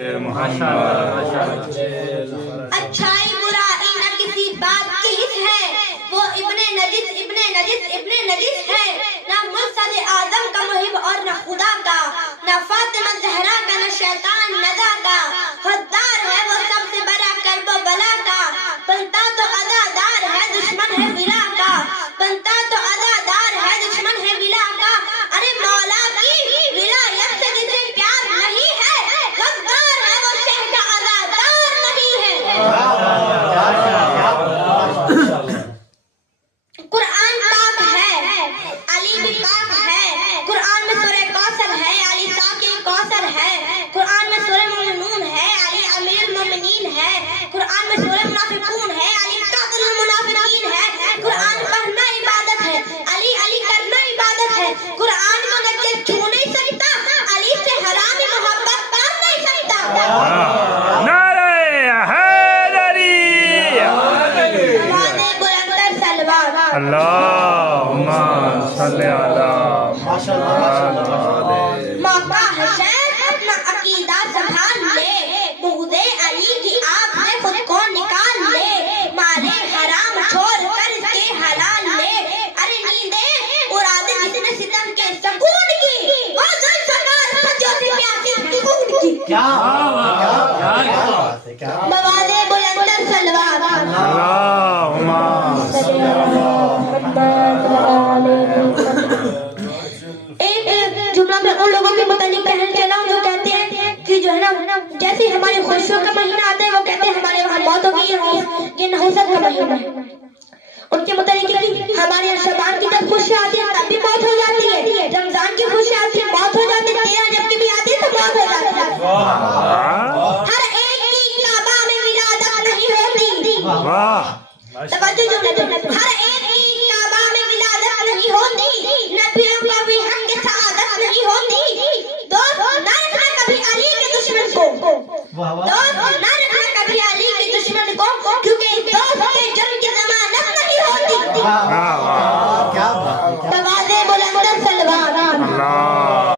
अच्छाई बुराई न किसी बात की हित है, वो इब्ने नजिस है, न मुर्सद आदम का मुहिब और न खुदा का, न फातिमा ज़हरा का, न शैतान नदा का, गद्दार है वो सबसे बड़ा कर्ब बला का, बनता तो अदादार है दुश्मन है विला का, बनता तो अदादार है दुश्मन है विला का, अरे मौला की विलायत से जिसे प्यार नहीं है, गद्दार है वो शह का अदादार नहीं है। कुरान पाक है, अली भी पाक है, कुरान में सूरह कौसर है, अली साकिब कौसर है, कुरान में सूरह मुमिनून है, अली अमीरुल मोमिनीन है, कुरान में सूरह मुनाफिकून है, अली कातिलुल मुनाफिकीन है, कुरान पढ़ना इबादत है, अली अली करना इबादत है, कुरान को नजर छू नहीं सकता, अली से हराम मोहब्बत कर नहीं सकता। नारे हैदरी नमाज़े बुलंदर सलवात। अल्लाहुम्मा सल्ली अला मौका है शैख़ अपना अकीदा संभाल ले, बुग़्ज़े अली की आग से खुद को निकाल ले, माले हराम छोड़ कर इसके हलाल ले, अरे नींदे उड़ा दे जिसने सितम के सकून की, वो ज़ुल्फ़कार सजों से प्यासी सुकून की। नवाज़े बुलंदर सलवात। अल्लाहुम्मा एक जुमला में उन लोगों के मुतालिक कहना चला हूं जो कहते हैं कि जो है ना, जैसे हमारे खुशियों का महीना आता है वो कहते हैं हमारे वहाँ मौत हो गई है, ये नहुसत का महीना है। उनके मुतालिक कि हमारे यहाँ शबान की जब खुशियाँ आती है तब भी मौत हो जाती है, रमजान की खुशियाँ आती है मौत हो जाती है, 13 जब की भी आती है तो मौत हो जाती है। हर एक की काबा में विलादत नहीं होती। तवज्जो जुमले पे। हर एक की काबा में विलादत नहीं होती, नबियों का भी हक के सआदत नहीं होती। दोस्त ना रखना कभी अली के दुश्मन को, दोस्त ना रखना कभी अली के दुश्मन को, क्योंकि दोस्त के जन्म की जमानत नहीं होती।